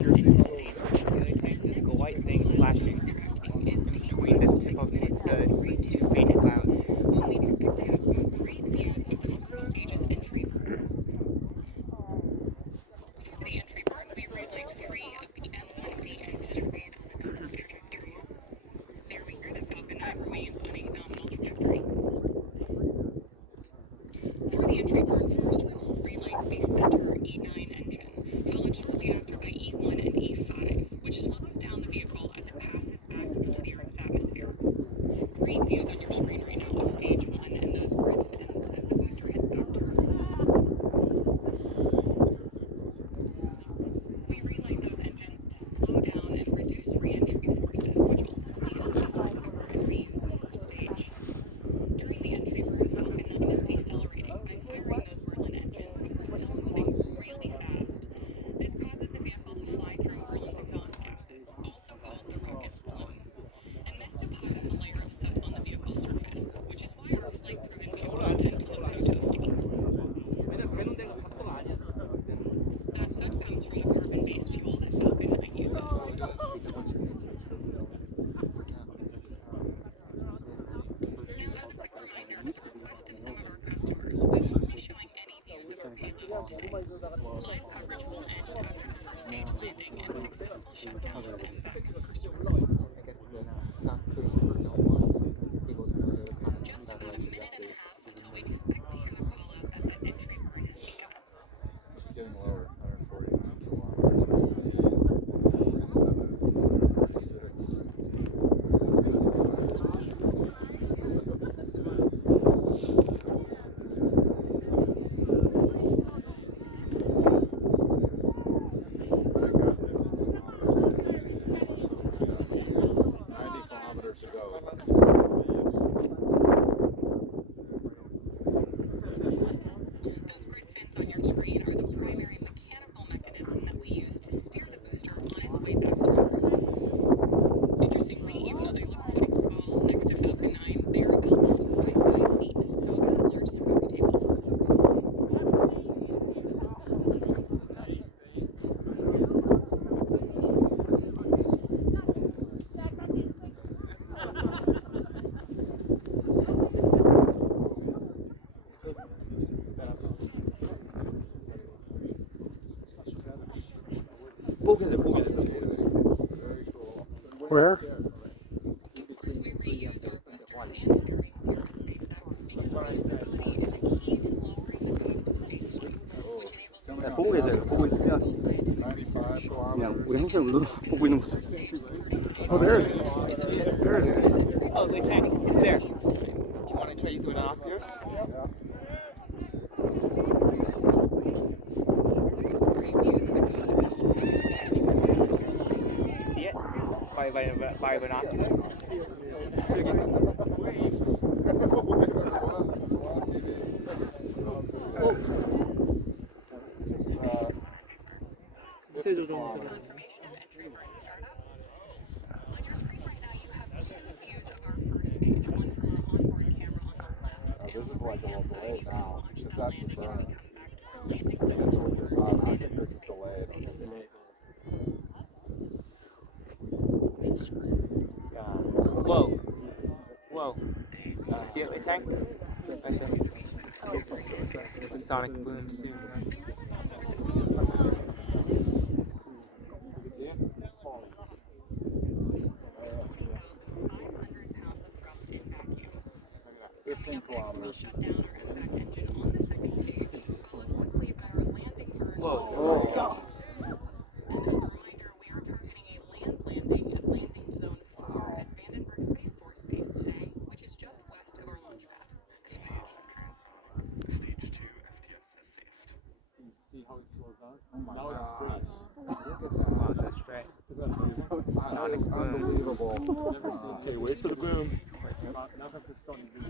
The white thing flashing between the tip of the two faint clouds. Well, we'd expect to have some great views of the first stage's entry burn. For the entry burn, we relayed 3 of the M1D engines in an unprotected area. There we hear that Falcon 9 remains on a nominal trajectory. For the entry burn, first we will relay the center E9 engine, followed shortly after by E1 and E5, which slows down the vehicle as it passes back into the Earth's atmosphere. Great views on your screen right now of stage 1 and those grid fins as the booster heads back to Earth. We relayed those engines to slow down and reduce re-entry forces, which ultimately helps us recover and reuse the first stage. During the entry burn, Falcon 9 is decelerating by firing those Merlin engines, but we're still moving really fast. This causes the vehicle to fly through Merlin's exhaust gases, also called the rocket's plume. And this deposits a layer of soot on the vehicle's surface, which is why our flight-proven vehicles tend to look so toasty. That soot comes from the carbon-based fuel that Falcon 9 uses. Now, as a quick reminder, at the request of some of our customers, we won't be showing any views of our payloads today. Live coverage will end after the first stage landing and successful shutdown of MVAC's first orbit. Just about a minute and a half until we expect to hear the call out that the entry burn has begun. It's getting lower, 149 kilometers. 47, 90 kilometers to go. Those grid fins on your screen are the primary mechanical mechanism that we use to steer the booster on its way back to Earth. Interestingly, even though they look quite small next to Falcon 9, they're about 4 by 5 feet, so about as large as a coffee table. Where? Of course, we reuse our boosters and fairings here at SpaceX because reusability is a key to lowering the cost of spaceflight, which enables more 보고 계세요. 보고 있으면 scientific 95 그냥 kilometers. 우리 항상 보고 있는 모습. stage supported to Oh, there it is. There it is. Oh, Lieutenant, it's there. Do you want to try using binoculars? Great views of the coast of You see it? By binoculars? confirmation of entry burn startup. On your screen right now, you have 2 views of our first stage, one from our onboard camera on the left, and on the right-hand side, you can watch the landing as we come back to our landing zone for abandoned space space. Whoa. Whoa. See it, Lieutenant? Right there. The sonic booms soon. We'll shut down our MVAC engine on the second stage, followed quickly by our landing burn. Whoa. And as a reminder, we are targeting a land landing at landing zone 4 at Vandenberg Space Force Base today, which is just west of our launch pad. See how it slows down? Now it's Wow, that's straight. Sonic boom. unbelievable. Okay, wait for the boom. Now that the sun is